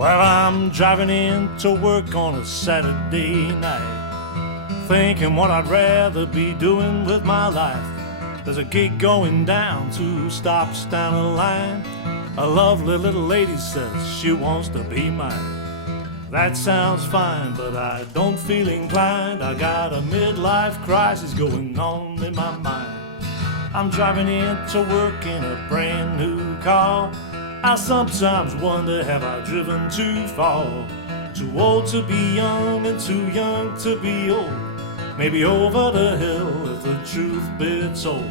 Well, I'm driving in to work on a Saturday night, thinking what I'd rather be doing with my life. There's a gig going down 2 stops down the line. A lovely little lady says she wants to be mine. That sounds fine, but I don't feel inclined. I got a midlife crisis going on in my mind. I'm driving in to work in a brand new car. I sometimes wonder, have I driven too far? Too old to be young and too young to be old. Maybe over the hill if the truth be told.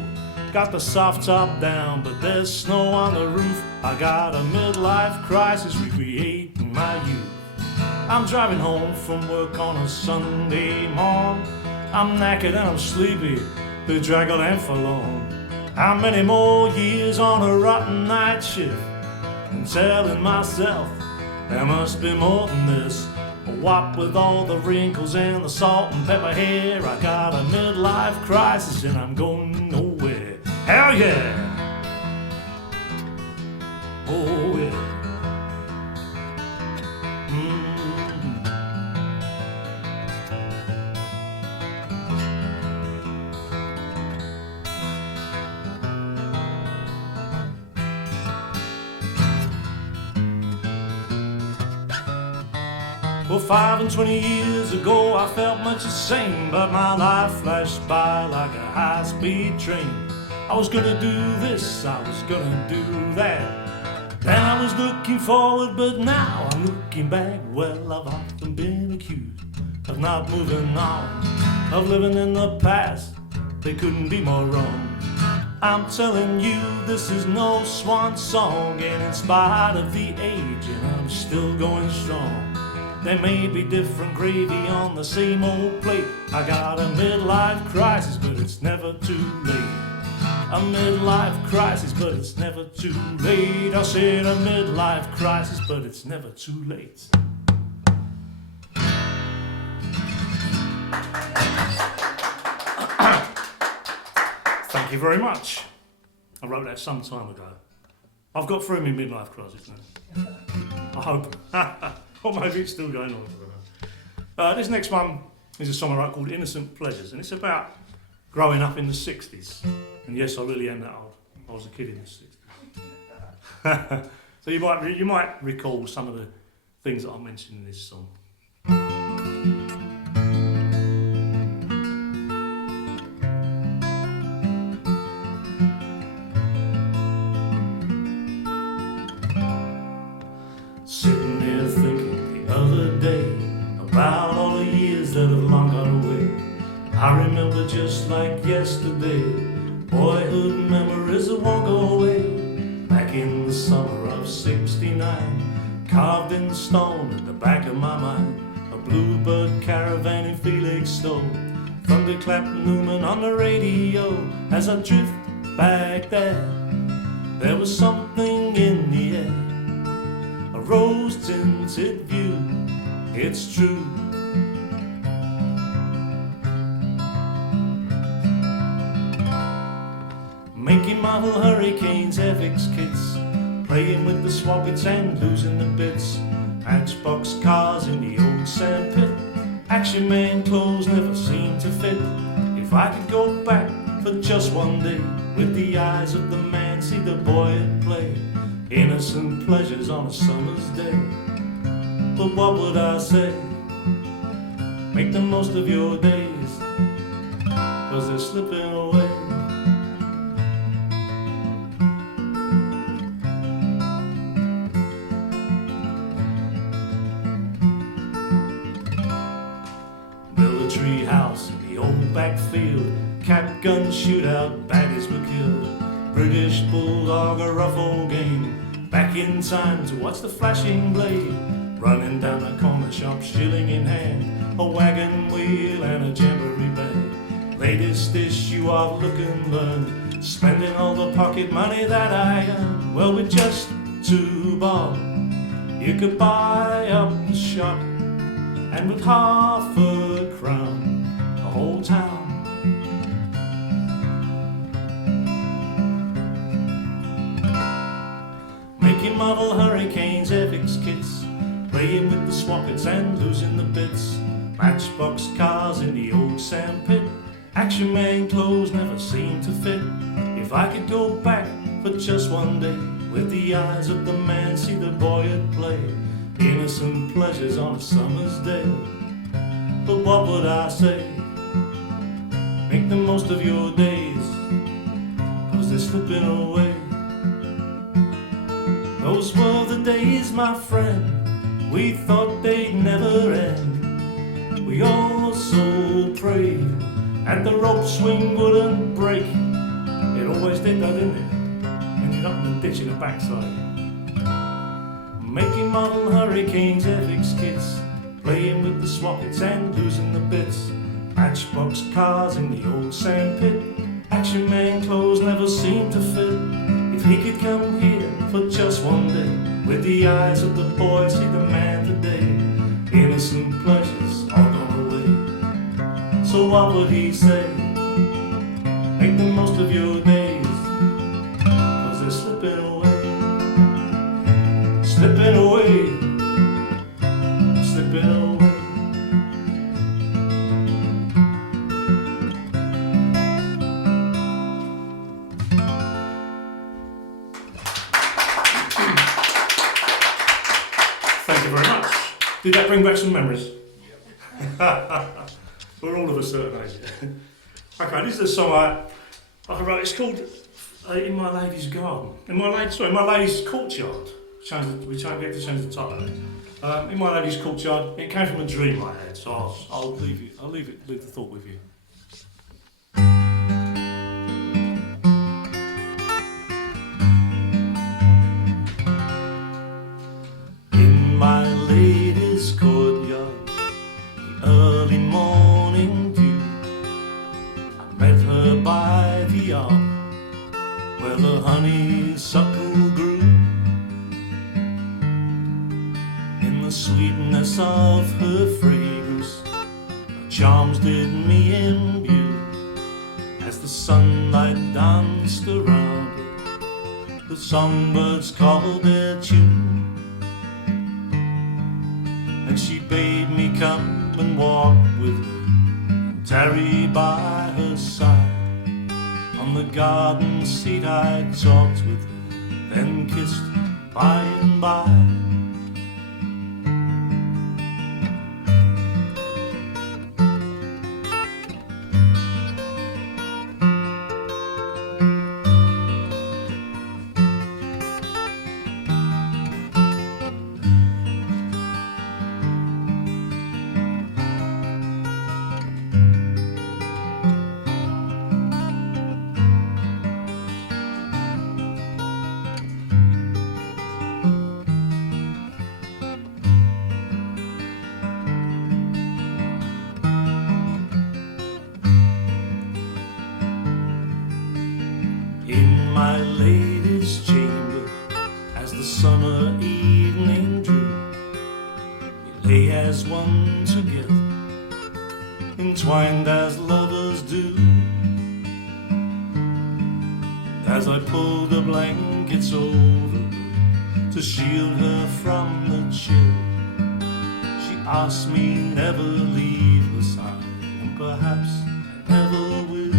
Got the soft top down, but there's snow on the roof. I got a midlife crisis recreating my youth. I'm driving home from work on a Sunday morn. I'm knackered and I'm sleepy, bedraggled and forlorn. How many more years on a rotten night shift? And telling myself there must be more than this. A wop with all the wrinkles and the salt and pepper hair. I got a midlife crisis and I'm going nowhere. Hell yeah! Oh yeah. Well, 5 and 20 years ago I felt much the same, but my life flashed by like a high-speed train. I was gonna do this, I was gonna do that. Then I was looking forward, but now I'm looking back. Well, I've often been accused of not moving on, of living in the past. They couldn't be more wrong. I'm telling you, this is no swan song, and in spite of the age, I'm still going strong. There may be different gravy on the same old plate. I got a midlife crisis, but it's never too late. A midlife crisis, but it's never too late. I said a midlife crisis, but it's never too late. Thank you very much. I wrote that some time ago. I've got through my midlife crisis now. I hope. Or maybe it's still going on. This next one is a song I wrote called Innocent Pleasures, and it's about growing up in the 60s. And yes, I really am that old. I was a kid in the 60s. So you might recall some of the things that I mentioned in this song. Sitting there thinking the other day about all the years that have long gone away. I remember just like yesterday, boyhood memories that won't go away. Back in the summer of '69, carved in stone at the back of my mind, a bluebird caravan in Felixstowe, thunderclap Newman on the radio. As I drift back there was something in the air, a rose-tinted view, it's true. Making Marvel Hurricanes FX kits, playing with the swabbits and losing the bits. Matchbox cars in the old sand pit, Action Man clothes never seemed to fit. If I could go back for just one day, with the eyes of the man, see the boy at play, innocent pleasures on a summer's day. But what would I say? Make the most of your days, 'cause they're slipping away. Tree house in the old backfield, cap gun shootout, baddies were killed. British bulldog, a rough old game, back in time to watch the flashing blade. Running down a corner shop, shilling in hand, a wagon wheel and a jamboree band. Latest issue of Look and Learn, spending all the pocket money that I earned. Well, with just 2 bob, you could buy up the shop, and with half a crown, the whole town. Making Marvel Hurricanes FX kits, playing with the sprockets and losing the bits. Matchbox cars in the old sandpit. Action man clothes never seemed to fit. If I could go back for just one day, with the eyes of the man see the boy at play, innocent pleasures on a summer's day. But what would I say? Make the most of your days, 'cause they're slipping away. Those were the days, my friend, we thought they'd never end. We all so prayed and the rope swing wouldn't break. It always did though, didn't it? Ended up in the ditch in the backside. Making model hurricanes, FX kits, playing with the sprockets and losing the bits. Matchbox cars in the old sandpit. Action man clothes never seemed to fit. If he could come here for just one day, with the eyes of the boy see the man today, innocent pleasures all gone away. So what would he say? Make the most of your days, 'cause they're slipping away. Slipping away. Slipping away. Thank you very much. Did that bring back some memories? Yep. We're all of a certain age. Okay, this is a song I wrote. It's called "In My Lady's Garden." In my lady's courtyard. We get to change the title of it. In my lady's courtyard. It came from a dream I had, so I'll leave the thought with you. In my lady's courtyard, the early morning dew, I met her by the arm where the honeysuckle grew. In the sweetness of her fragrance, her charms did me imbue. As the sunlight danced around her, the songbirds called their tune. And she bade me come and walk with her, and tarry by her side. On the garden seat I talked with her, then kissed by and by. In my lady's chamber, as the summer evening drew, we lay as one together, entwined as lovers do. As I pulled the blankets over her to shield her from the chill, she asked me never leave her side, and perhaps I never will.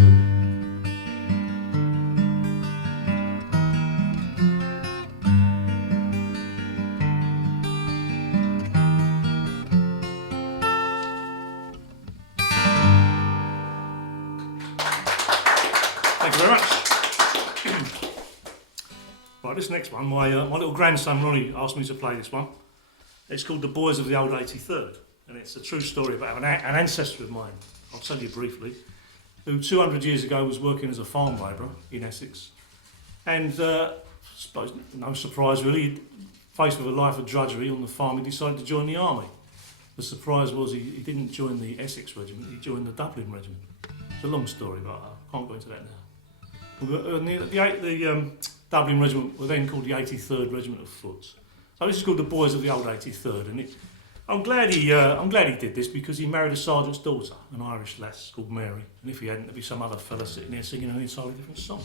Thank you very much. Right, this next one, my little grandson Ronnie asked me to play this one. It's called "The Boys of the Old 83rd," and it's a true story about an ancestor of mine. I'll tell you briefly. Who 200 years ago was working as a farm labourer in Essex, and I suppose no surprise really, faced with a life of drudgery on the farm, he decided to join the army. The surprise was he didn't join the Essex regiment, he joined the Dublin regiment. It's a long story, but I can't go into that now. The Dublin regiment were then called the 83rd Regiment of Foot. So this is called "The Boys of the Old 83rd," and I'm glad he did this because he married a sergeant's daughter, an Irish lass called Mary, and if he hadn't, there'd be some other fella sitting there singing an entirely different song.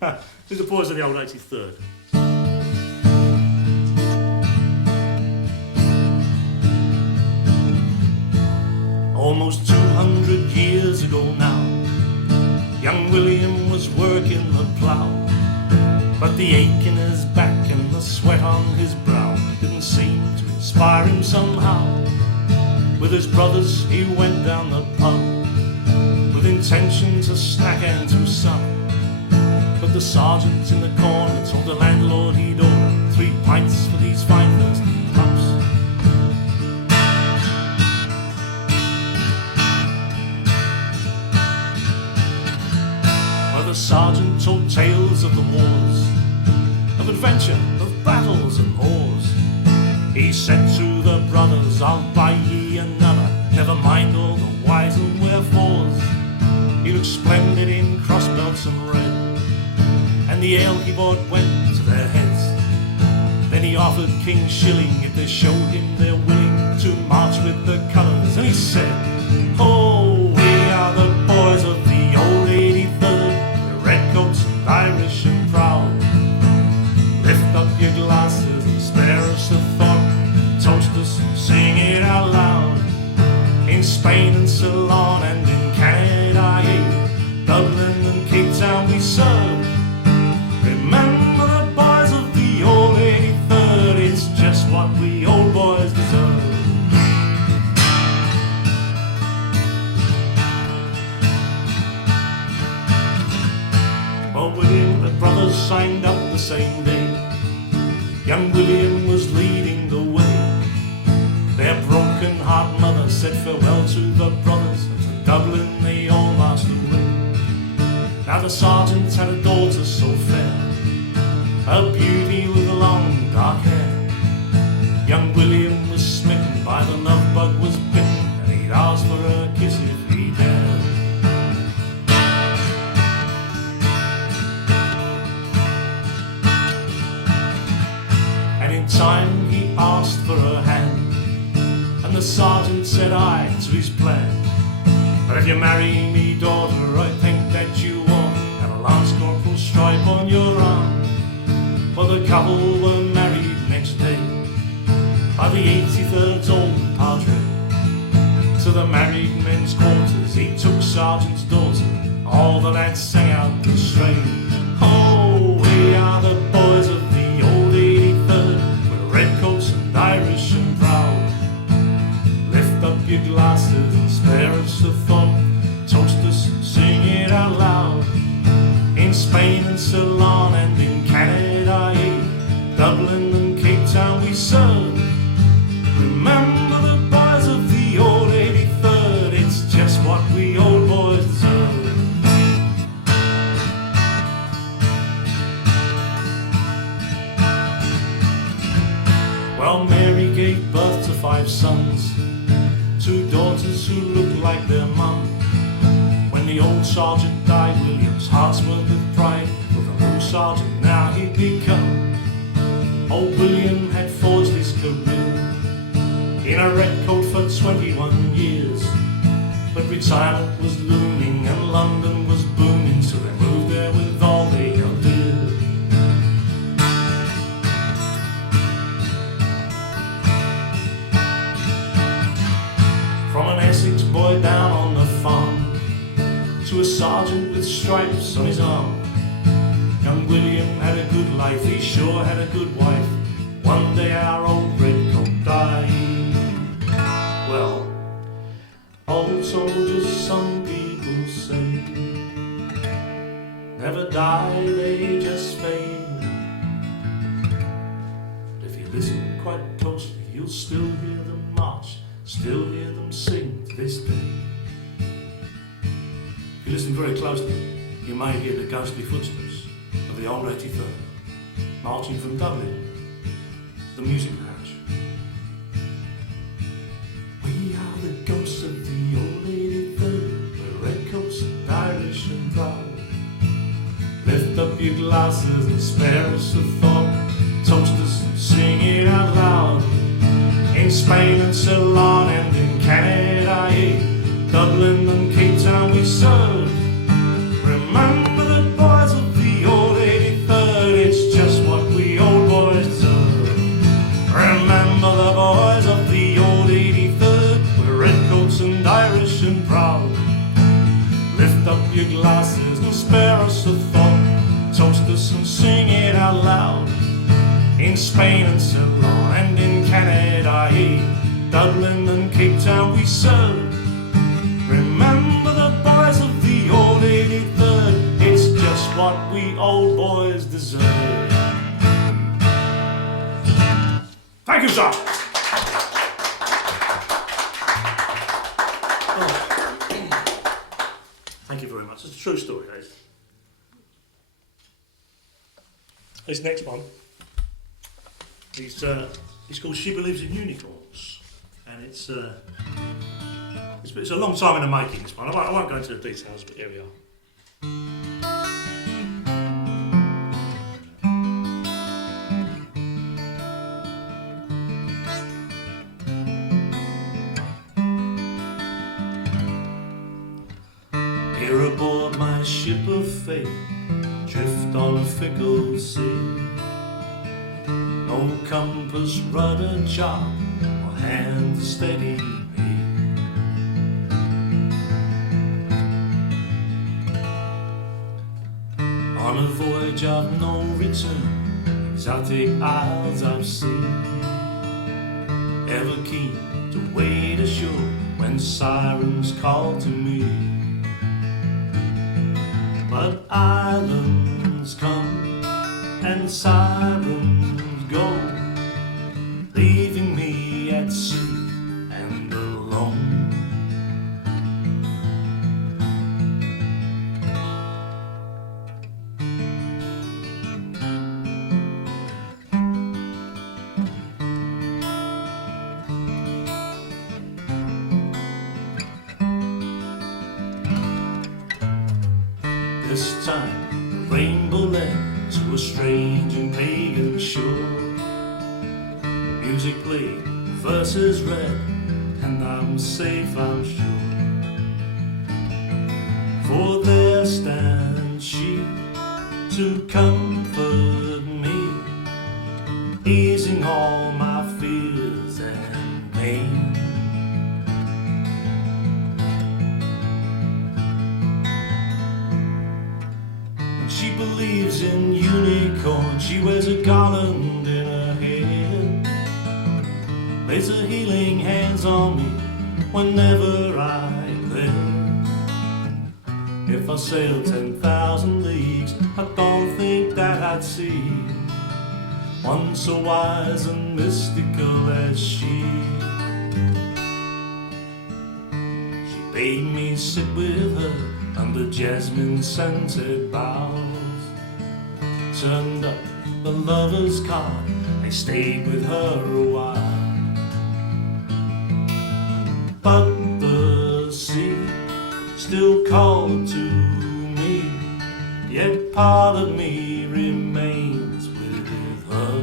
This is "The Boys of the Old 83rd." almost 200 years ago now. Young William was working the plough, but the ache in his back and the sweat on his brow didn't seem to inspire him somehow. With his brothers he went down the pub with intention to snack and to sup, but the sergeant in the corner told the landlord he'd order 3 pints for these fine thirsty pups. Well, the sergeant told tales of the wars, of adventure, of battles and wars. He said to the brothers, I'll buy ye another, never mind all the whys and wherefores. He looked splendid in crossbelts and red, and the ale he bought went to their heads. Then he offered King Shilling if they showed him they're willing to march with the colours, and he said, oh, we are the boys of the old 83rd, we're redcoats and Irish and proud. Lift up your glasses and spare us a thought, toast us and sing it out loud. In Spain and Ceylon and in Canada, yeah, Dublin and Cape Town we serve. Remember the boys of the old 83rd, it's just what we old boys deserve. Well, William, the brothers signed up the same day. Young William was leading the way. Their broken heart mother said farewell to the brothers, and to Dublin they all marched away. Now the sergeant had a daughter so fair, a beauty with long dark hair. Young William was smitten by the love bug, was bitten, and he'd ask for a kiss if he dared. And in time he asked for her hand, and the sergeant said aye to his plan. But if you marry me, daughter, I think that you won't have a lance corporal stripe on your arm. Well, the couple were married next day by the 83rd's old padre. To the married men's quarters he took sergeant's daughter. All the lads sang out the strain. Oh, we are the boys of the old 83rd, we're redcoats and Irish and proud. Lift up your glasses and spare us a thought, toast us and sing it out loud. In Spain and Ceylon and in Canada, yeah, Dublin and Cape Town we serve. Remember the boys of the old 83rd, it's just what we old boys deserve. Well, Mary gave birth to 5 sons, 2 daughters who looked like their mum. When the old sergeant died, William's heart swelled with pride, for the new sergeant now he'd become. Old William had forged his career in a red coat for 21 years, but retirement was looming and London was booming, so they moved there with all they held dear. From an Essex boy down on the farm to a sergeant with stripes on his arm, young William had a good life, he sure had a good wife. One day our old redcoat died. Well, old soldiers, some people say, never die, they just fade. But if you listen quite closely, you'll still hear them march, still hear them sing to this day. If you listen very closely, you may hear the ghostly footsteps of the old 83rd marching from Dublin to the music lounge. We are the ghosts of the old 83rd, we're redcoats and Irish and proud. Lift up your glasses and spare us a thought, toast us and sing it out loud. In Spain and Ceylon and in Canada, yeah, Dublin and Cape Town we serve. Remember the boys of the old 83rd, it's just what we old boys deserve. Remember the boys of the old 83rd, we're redcoats and Irish out loud. In Spain and Ceylon and in Canada, Dublin and Cape Town we serve. Remember the boys of the old 83rd, it's just what we old boys deserve. Thank you, sir. Thank you very much. It's a true story, guys. This next one is called She Believes in Unicorns, and it's a long time in the making, this one. I won't go into the details, but here we are. Here aboard my ship of fate, drift on a fickle sea. No compass, rudder, chart, or hand to steady me. On a voyage of no return, exotic isles I've seen. Ever keen to wade ashore when sirens call to me. But islands come and sirens go, leaving me at sea and alone. This time the rainbow led to a strange and pagan shore. Music played, verses read, and I'm safe, I'm sure. For there stands she to comfort me, easing all my fears and pain. She believes in unicorns, she wears a garland in her head, lays her healing hands on me whenever I'm there. If I sailed 10,000 leagues, I don't think that I'd see one so wise and mystical as she. She bade me sit with her under jasmine-scented boughs, turned up the lover's card, I stayed with her a while. But the sea still called to me, yet part of me remains with her.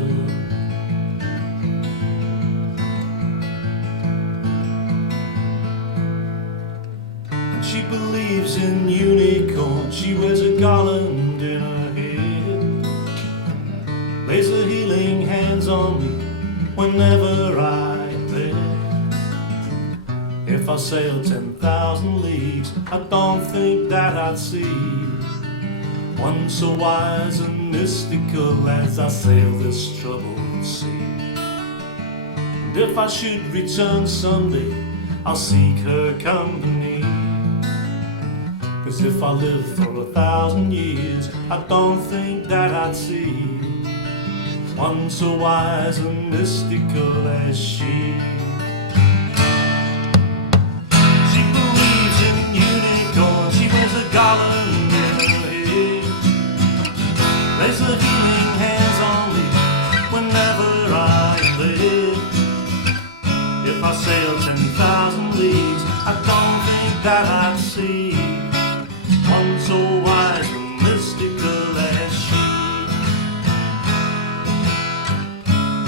And she believes in unicorns, she wears a garland in her head, lays her healing hands on me whenever I'm there. If I sailed 10,000 leagues, I don't think that I'd see one so wise and mystical as I sail this troubled sea. And if I should return someday, I'll seek her company. 'Cause if I live for 1,000 years, I don't think that I'd see one so wise and mystical as she. She believes in unicorns, she wears a garland in her head, lays her healing hands on me whenever I'm there. If I sail 10,000 leagues, I don't think that I'd see one so wise and mystical as she.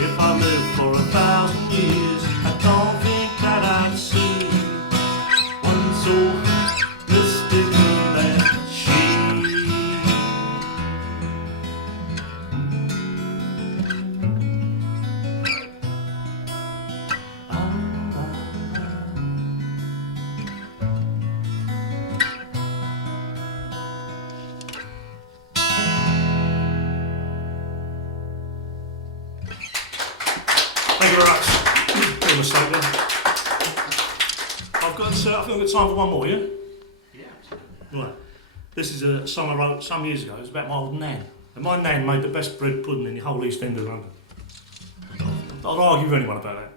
If I live for 1,000 years, I don't think that I'd see one so mystical as she. Thank you very much. Bit of a mistake there. I think I've got time for one more, yeah? Yeah, absolutely. Right. This is a song I wrote some years ago. It's about my old nan. And my nan made the best bread pudding in the whole East End of London. I'll argue with anyone about that.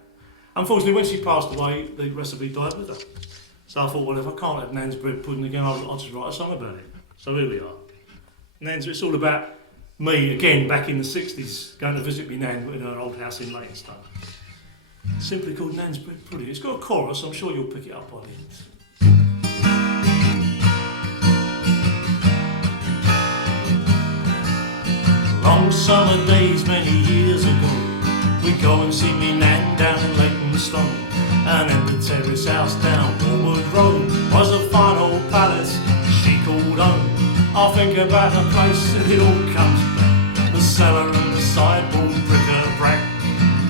Unfortunately, when she passed away, the recipe died with her. So I thought, well, if I can't have Nan's bread pudding again, I'll just write a song about it. So here we are. Nan's, it's all about me, again, back in the 60s, going to visit my nan in her old house in Leytonstone. Simply called Nan's Bread Pudding. It's got a chorus, I'm sure you'll pick it up by the end. Long summer days many years ago, we'd go and see me nan down in Leytonstone. And in the terrace house down Warwood Road was a fine old palace she called home. I think about the place and it all comes back. The cellar and the sideboard bric-a-brac.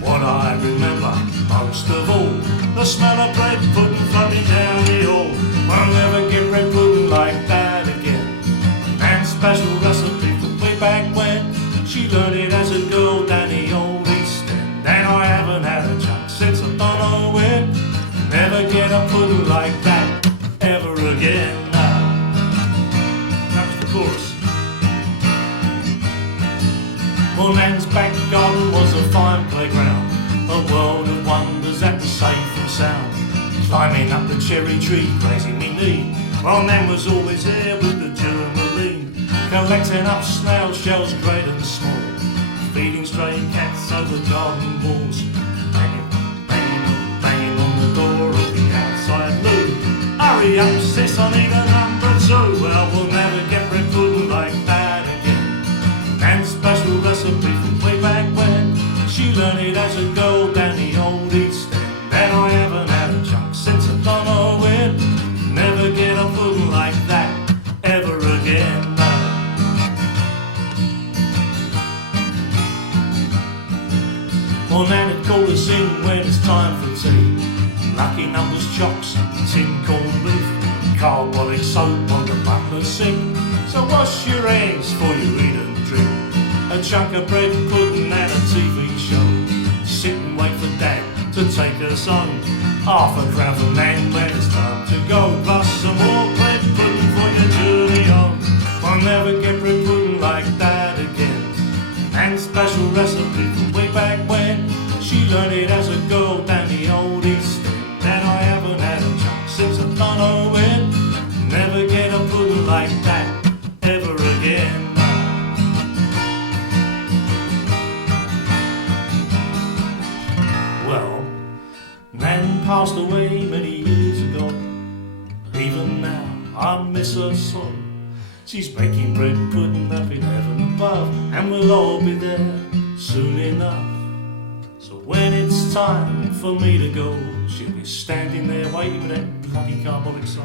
What I remember most of all, the smell of bread pudding floating down the hall. I'll never get bread pudding like that again. Nan's special recipe from way back when. She learned it as a girl down the old East End. And I haven't had a chance since I don't know when. Never get a pudding like that ever again. That was the chorus. Well, Nan's back garden was a fine playground, a world of wonders that was safe and sound. Climbing up the cherry tree, grazing me knee, while Nan was always there with the germaline. Collecting up snail shells great and small, feeding stray cats over garden walls. Banging, banging, banging on the door of the outside loo. Hurry up sis, I need a number 2. Well, we'll never get bread pudding like that again. Nan's special recipe from way back when. She learned it as a girl down the old East End. And I haven't had a chunk since I don't know when. Never get a pudding like that ever again. Well, Nan had called us in when it's time for tea. Lucky numbers chocs, tin corned beef, carbolic soap on the butler's sink. So wash your hands before you eat and drink. A chunk of bread pudding and a TV show. Sit and wait for Dad to take us on. Half a crown for Nan when it's time to go. Plus some more bread pudding for your journey on. I'll never get bread pudding like that again. And special recipe from way back when. She learned it as a girl down the old East End. And I haven't had a chance since I don't know when. Never get a pudding like that ever again. Well, Nan passed away many years ago. Even now I miss her so. She's baking bread pudding up in heaven above, and we'll all be there soon enough. So when it's time for me to go, she'll be standing there waiting with that bloody carbolic soap,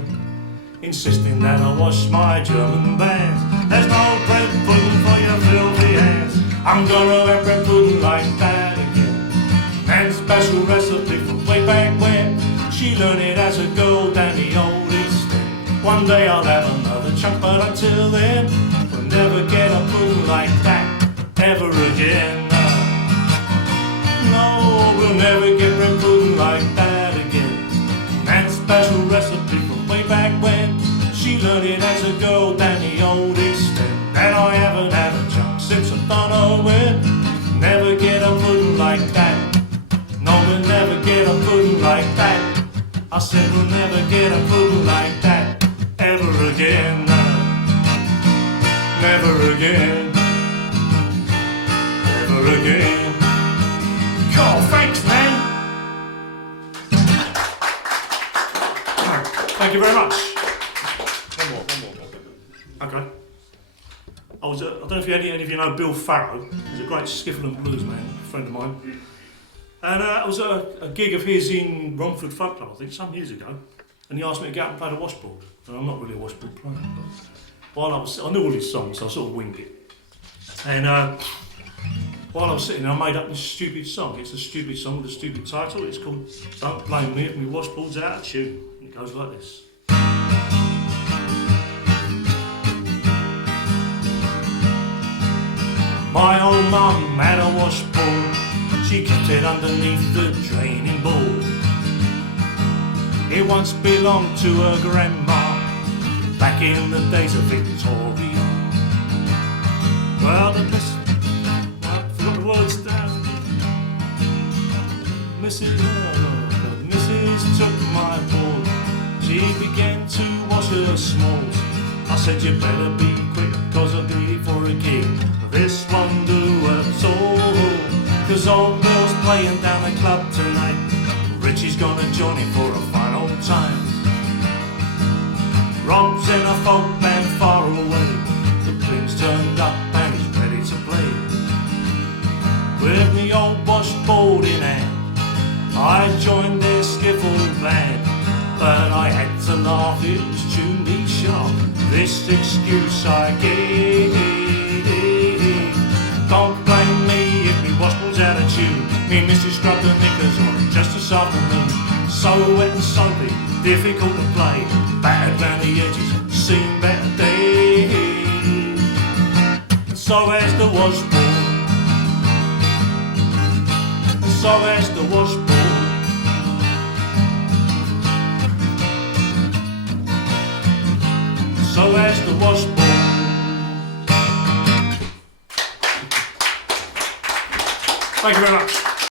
insisting that I wash my German bands. There's no bread pudding for your filthy hands. I'm gonna have bread pudding like that again. Nan's special recipe from way back when. She learned it as a girl down the old East End. One day I'll have another chunk, but until then, we'll never get a pudding like that ever again. No, we'll never get bread pudding like that again. Nan's special recipe from way back when. She learned it as a girl down the old East End. And I haven't had a chunk since I don't know when. Never get a pudding like that. No, we'll never get a pudding like that. I said we'll never get a pudding like that ever again. Never again. Never again. Oh, thanks, man. Thank you very much. One more. Okay. I don't know if any of you know Bill Farrow. He's a great skiffle and blues man, a friend of mine. And it was a gig of his in Romford Folk Club, I think, some years ago. And he asked me to go out and play the washboard. And I'm not really a washboard player, but while I knew all his songs, so I sort of winged it. And while I was sitting there, I made up this stupid song. It's a stupid song with a stupid title. It's called Don't Blame Me If My Washboard's Out of Tune. And it goes like this. My old mum had a washboard. She kept it underneath the draining board. It once belonged to her grandma, back in the days of Victoria. Well, I forgot the words down. Mrs. took my board. She began to wash her smalls. I said, you better be quick, cause I'll be for a gig. This won't do at all, cause old Bill's playing down the club tonight. Richie's gonna join him for a fine old time. Rob's in a folk band far away. The plin's turned up and he's ready to play. With me old washboard in hand, I joined their skiffle band. But I had to laugh, it was tuned sharp. This excuse I gave. Don't blame me if me washboard's out of tune. Me missus scrubbed her knickers on just this afternoon. So wet and soapy, difficult to play. Battered round the edges, seen better days. So has the washboard. So has the washboard. So has the washboard. Thank you very much.